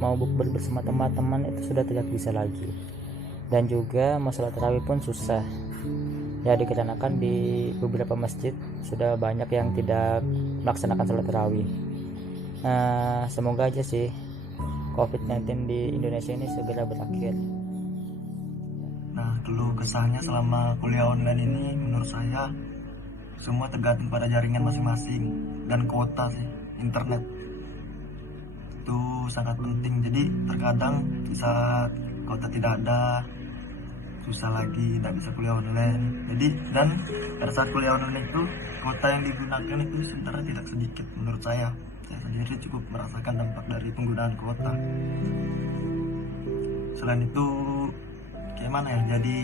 mau bukber bersama teman-teman itu sudah tidak bisa lagi. Dan juga masalah tarawih pun susah ya, dikarenakan di beberapa masjid sudah banyak yang tidak melaksanakan sholat tarawih. Nah, semoga aja sih COVID-19 di Indonesia ini segera berakhir. Nah, keluh kesahnya selama kuliah online ini menurut saya semua tergantung pada jaringan masing-masing dan kuota sih. Internet itu sangat penting. Jadi terkadang di saat kuota tidak ada, susah lagi, tidak bisa kuliah online. Jadi dan pada saat kuliah online itu kuota yang digunakan itu sebenarnya tidak sedikit menurut saya. Saya sendiri cukup merasakan dampak dari penggunaan kuota. Selain itu gimana ya, jadi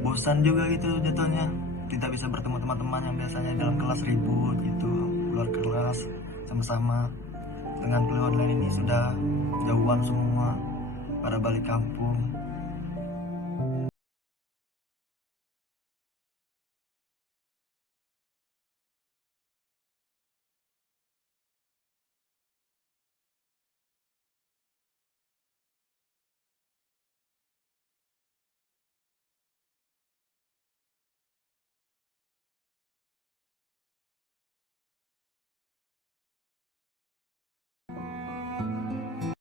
bosan juga gitu jatuhnya, tidak bisa bertemu teman-teman yang biasanya dalam kelas ribut gitu, keluar kelas sama-sama. Dengan kuliah online ini sudah jauhan semua pada balik kampung.